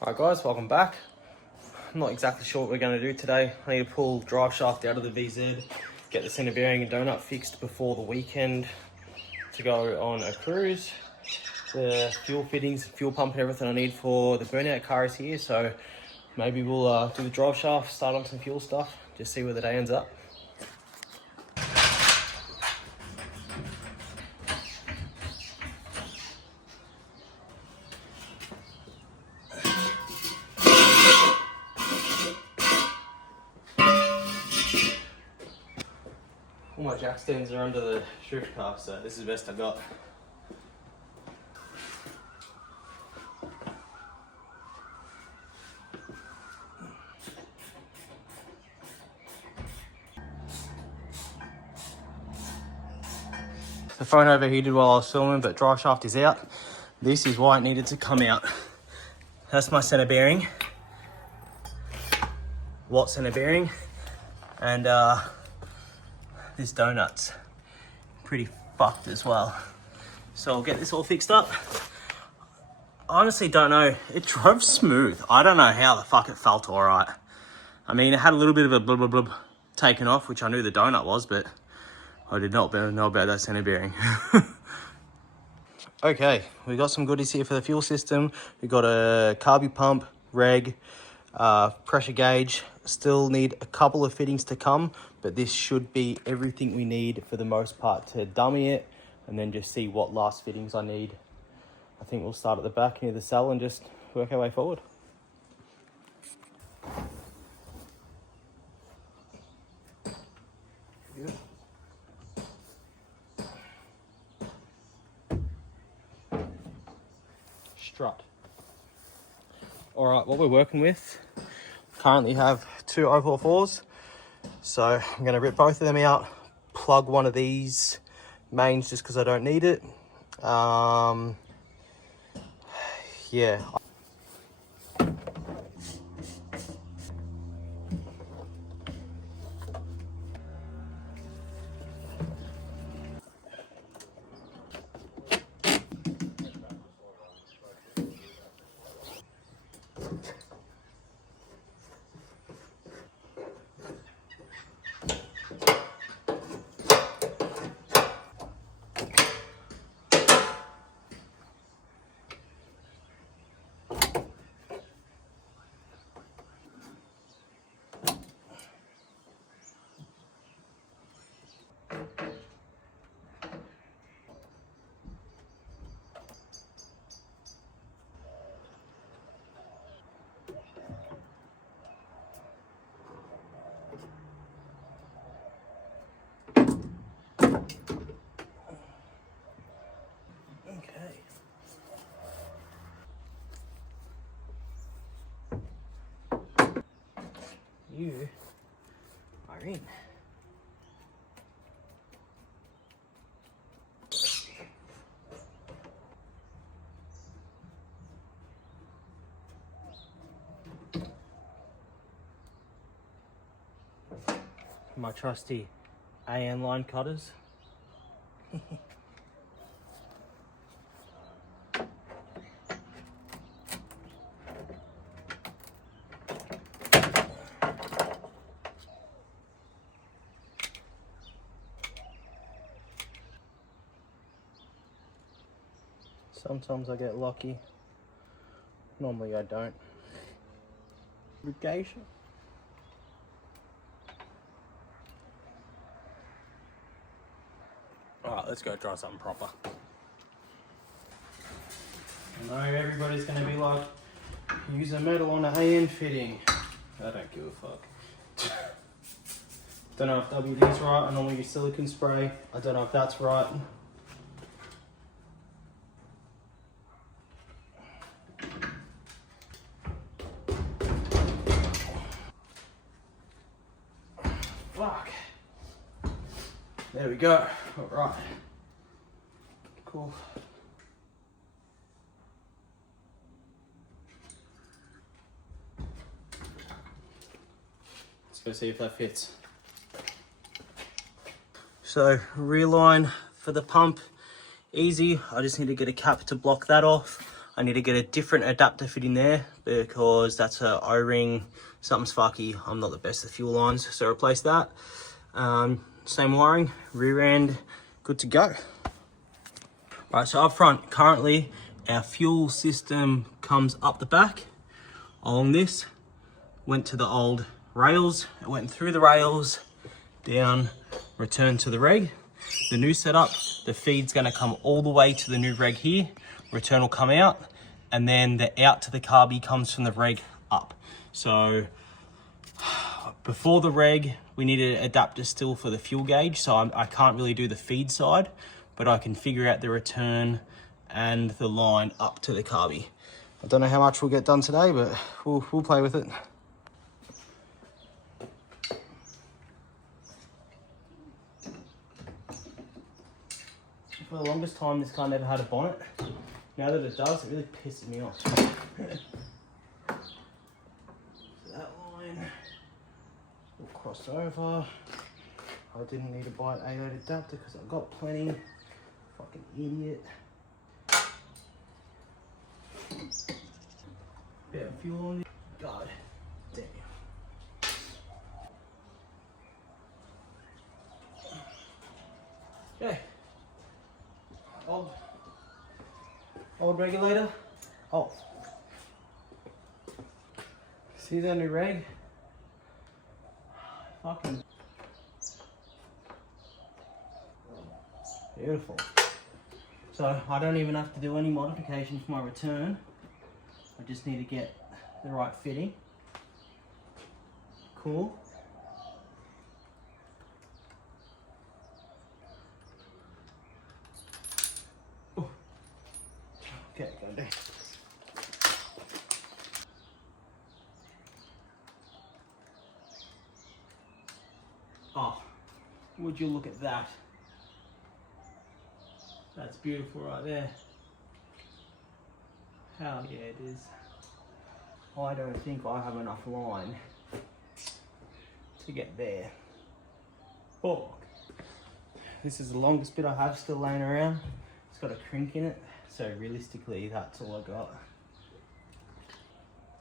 Alright guys, welcome back. I'm not exactly sure what we're going to do today. I need to pull drive shaft out of the VZ, get the center bearing and donut fixed before the weekend to go on a cruise. The fuel fittings, fuel pump and everything I need for the burnout car is here, so maybe we'll do the drive shaft, start on some fuel stuff, just see where the day ends up. All my jack stands are under the drift car, so this is the best I got. The phone overheated while I was filming, but drive shaft is out. This is why it needed to come out. That's my center bearing. Watt center bearing. And this donut's pretty fucked as well. So I'll get this all fixed up. I honestly don't know. It drove smooth. I don't know how the fuck it felt all right. I mean, it had a little bit of a blub blub blub taken off, which I knew the donut was, but I did not know about that center bearing. Okay, we got some goodies here for the fuel system. We got a Carby pump, reg, pressure gauge. Still need a couple of fittings to come, but this should be everything we need for the most part to dummy it and then just see what last fittings I need. I think we'll start at the back near the cell and just work our way forward. Yeah. Strut. All right, what we're working with, currently have two 044s. So I'm gonna rip both of them out, plug one of these mains just because I don't need it. Yeah. You are in. My trusty AN line cutters. Sometimes I get lucky. Normally I don't. Irrigation. Alright, let's go try something proper. I know everybody's gonna be like, use a metal on an AN fitting. I don't give a fuck. Don't know if WD's right. I normally use silicone spray. I don't know if that's right. Fuck. There we go. All right. Cool. Let's go see if that fits. So rear line for the pump, easy. I just need to get a cap to block that off. I need to get a different adapter fit in there because that's a O-ring, something's fucky. I'm not the best at fuel lines, so replace that. Same wiring, rear end, good to go. Right, so up front, currently our fuel system comes up the back along this, went to the old rails, it went through the rails, down, returned to the reg. The new setup, the feed's gonna come all the way to the new reg here, return will come out, and then the out to the carby comes from the reg up. So before the reg, we need an adapter still for the fuel gauge, so I can't really do the feed side, but I can figure out the return and the line up to the carby. I don't know how much we'll get done today, but we'll play with it. For the longest time, this car never had a bonnet. Now that it does, it really pisses me off. So that line will cross over. I didn't need to buy an A8 adapter because I've got plenty. Fucking idiot. Bit of fuel on it. God damn. Okay. Old regulator. Oh. See that new reg? Fucking beautiful. So I don't even have to do any modification for my return. I just need to get the right fitting. Cool. Ooh. Okay, go down. Oh, would you look at that? That's beautiful right there. Hell yeah, it is. I don't think I have enough line to get there. Oh, this is the longest bit I have still laying around. It's got a crink in it, so realistically that's all I got.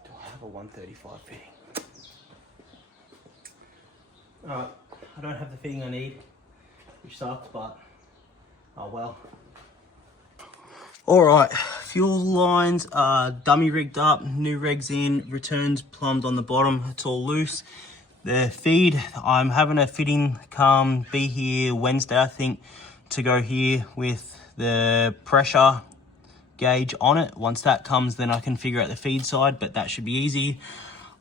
Do I have a 135 fitting? Alright, I don't have the fitting I need, which sucks, but oh well. Alright, fuel lines are dummy rigged up, new regs in, returns plumbed on the bottom, it's all loose. The feed, I'm having a fitting be here Wednesday, I think, to go here with the pressure gauge on it. Once that comes, then I can figure out the feed side, but that should be easy.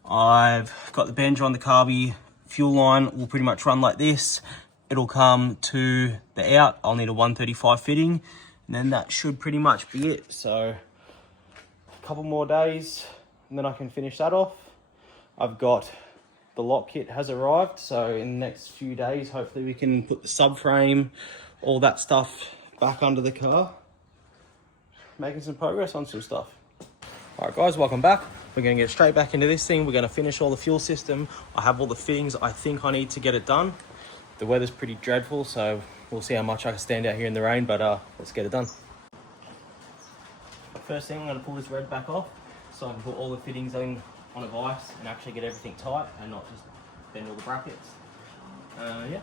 I've got the Benja on the carby, fuel line will pretty much run like this. It'll come to the out, I'll need a 135 fitting. And then that should pretty much be it. So a couple more days and then I can finish that off. I've got the lock kit has arrived. So in the next few days, hopefully we can put the subframe, all that stuff back under the car. Making some progress on some stuff. All right guys, welcome back. We're gonna get straight back into this thing. We're gonna finish all the fuel system. I have all the fittings I think I need to get it done. The weather's pretty dreadful, so we'll see how much I can stand out here in the rain, but let's get it done. First thing, I'm going to pull this red back off so I can put all the fittings in on a vise and actually get everything tight and not just bend all the brackets. Yeah.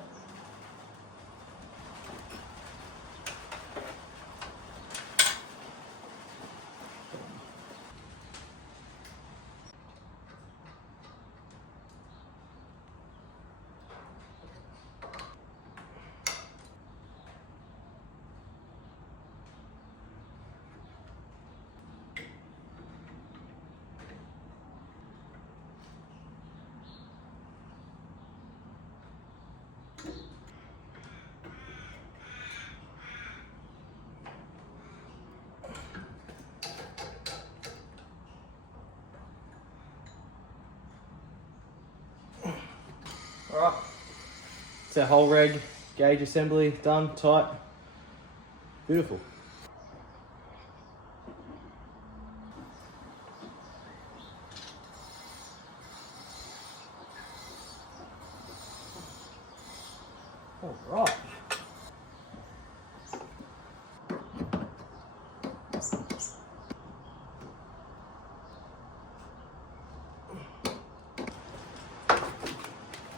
Alright, it's our whole reg, gauge assembly done, tight, beautiful. Alright.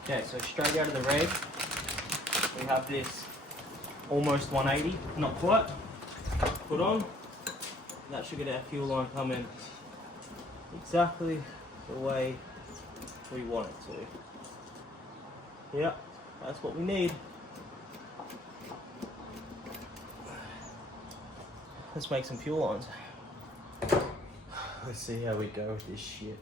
Okay, so straight out of the reg, we have this almost 180, not quite, put on. That should get our fuel line coming exactly the way we want it to. Yep, that's what we need. Let's make some fuel lines. Let's see how we go with this shit.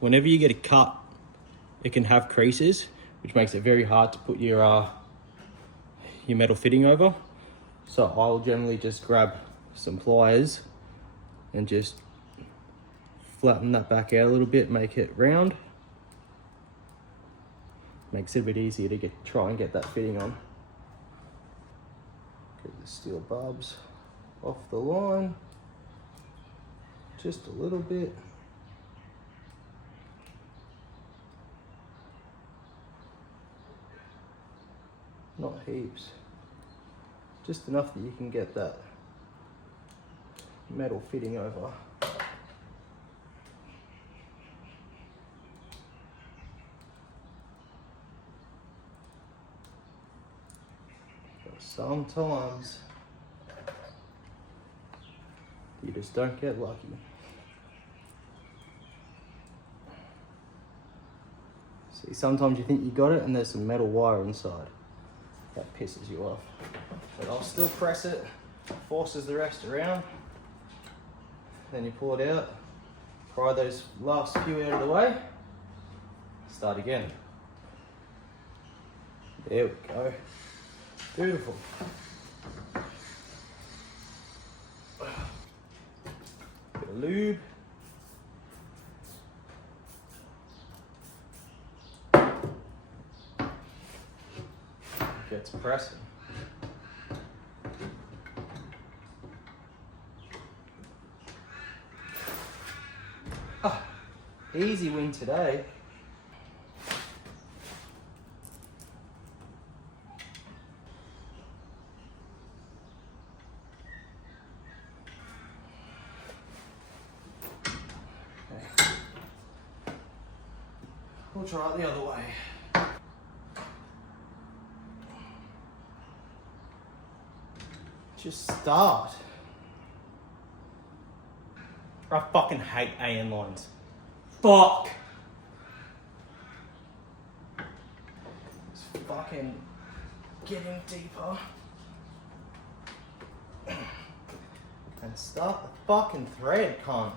Whenever you get a cut, it can have creases, which makes it very hard to put your metal fitting over. So I'll generally just grab some pliers and just flatten that back out a little bit, make it round. Makes it a bit easier to try and get that fitting on. Get the steel barbs off the line, just a little bit. Not heaps, just enough that you can get that metal fitting over. Sometimes you just don't get lucky. See, sometimes you think you got it and there's some metal wire inside. That pisses you off. But I'll still press it, forces the rest around. Then you pull it out, pry those last few out of the way, start again. There we go. Beautiful. Bit of lube. Gets pressing. Ah, easy win today. Okay. We'll try it the other way. Just start. I fucking hate AN lines. Fuck! Just fucking getting deeper. And start the fucking thread, cunt.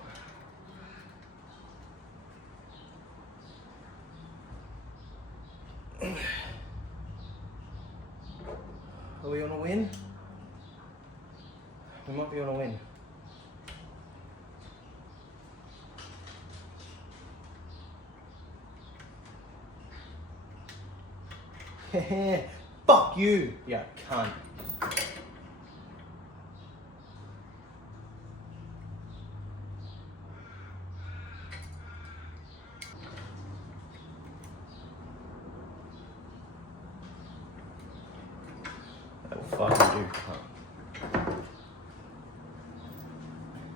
Are we on a win? We might be on a win. Fuck you, you cunt. That will fucking do, cunt.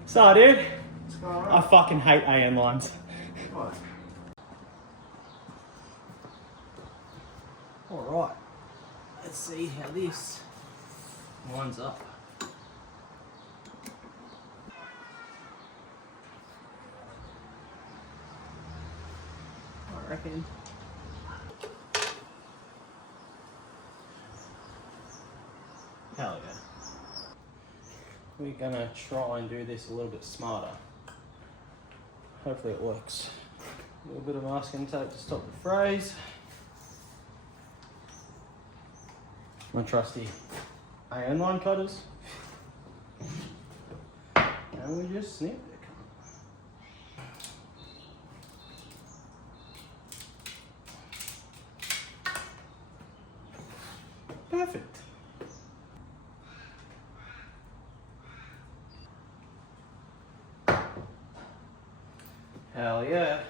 So, dude, what's going on? I fucking hate AN lines. What? Alright, let's see how this lines up. I reckon. Hell yeah. We're gonna try and do this a little bit smarter. Hopefully it works. A little bit of masking tape to stop the frays. My trusty AN line cutters. And we just snip it. Perfect. Hell yeah.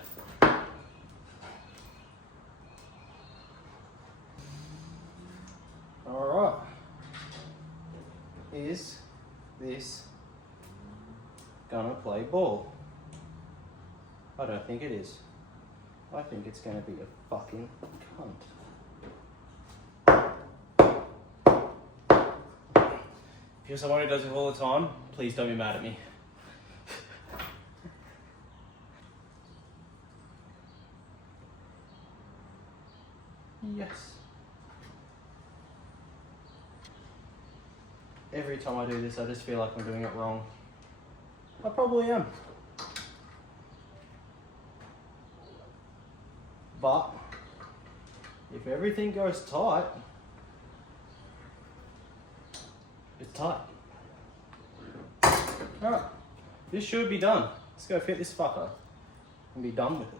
gonna play ball. I don't think it is. I think it's gonna be a fucking cunt. If you're someone who does it all the time, please don't be mad at me. Yes. Every time I do this, I just feel like I'm doing it wrong. I probably am. But if everything goes tight, it's tight. Alright, this should be done. Let's go fit this fucker and be done with it.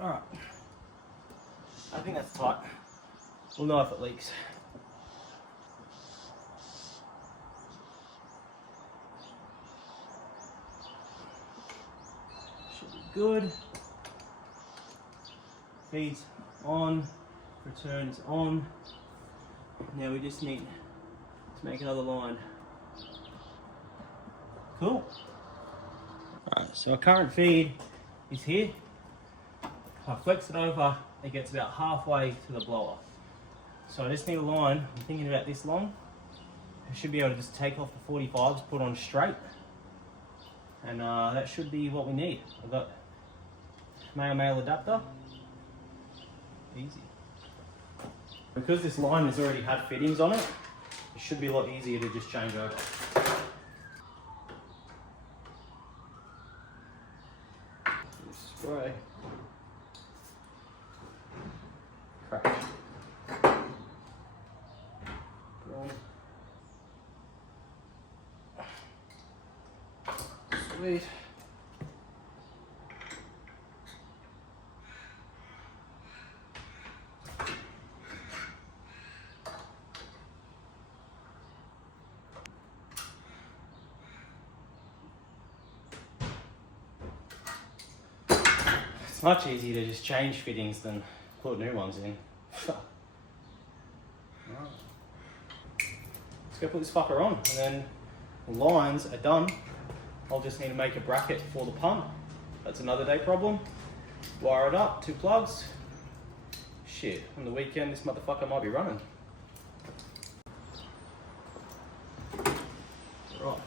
Alright, I think that's tight. We'll know if it leaks. Should be good. Feed's on, return is on. Now we just need to make another line. Cool. Alright, so our current feed is here. I flex it over, it gets about halfway to the blower. So I just need a line, I'm thinking about this long. I should be able to just take off the 45s, put on straight. And that should be what we need. I've got male adapter. Easy. Because this line has already had fittings on it, it should be a lot easier to just change over. Spray. Crash. Sweet. It's much easier to just change fittings than put new ones in. Let's go put this fucker on, and then the lines are done. I'll just need to make a bracket for the pump. That's another day problem. Wire it up, 2 plugs. Shit, on the weekend this motherfucker might be running. Right.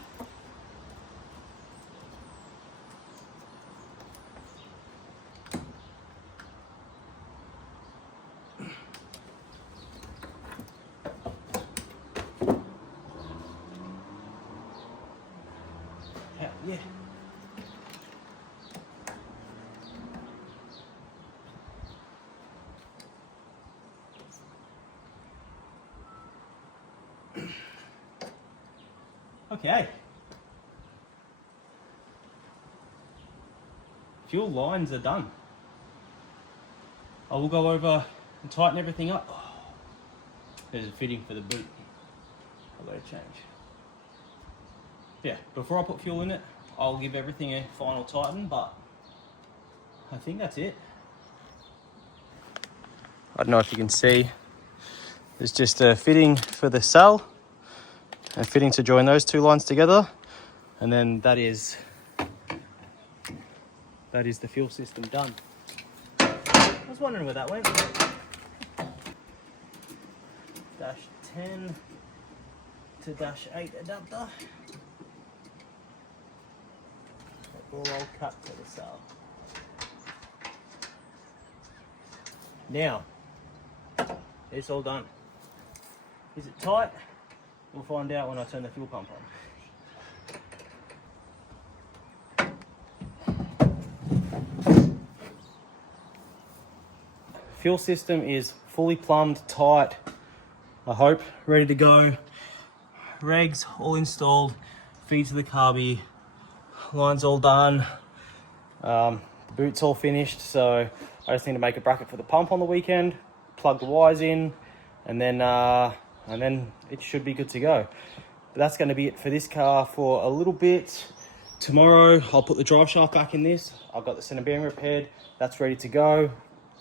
Yeah. Okay. Fuel lines are done. I will go over and tighten everything up. Oh, there's a fitting for the boot. I've got to change. Yeah, before I put fuel in it, I'll give everything a final tighten, but I think that's it. I don't know if you can see, there's just a fitting for the cell, a fitting to join those 2 lines together, and then that is the fuel system done. I was wondering where that went. Dash 10 to dash 8 adapter. All cut to the cell. Now, it's all done. Is it tight? We'll find out when I turn the fuel pump on. Fuel system is fully plumbed, tight, I hope, ready to go. Regs all installed, feed to the Carby. Line's all done, the boot's all finished, so I just need to make a bracket for the pump on the weekend, plug the wires in, and then it should be good to go. But that's going to be it for this car for a little bit. tomorrow I'll put the drive shaft back in this. I've got the center bearing repaired. That's ready to go.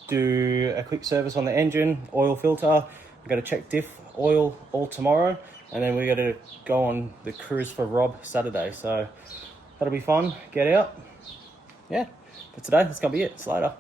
Do a quick service on the engine, oil filter. We've got to check diff oil all tomorrow. And then we got to go on the cruise for Rob Saturday. So that'll be fun. Get out. Yeah. For today, that's going to be it. See you later.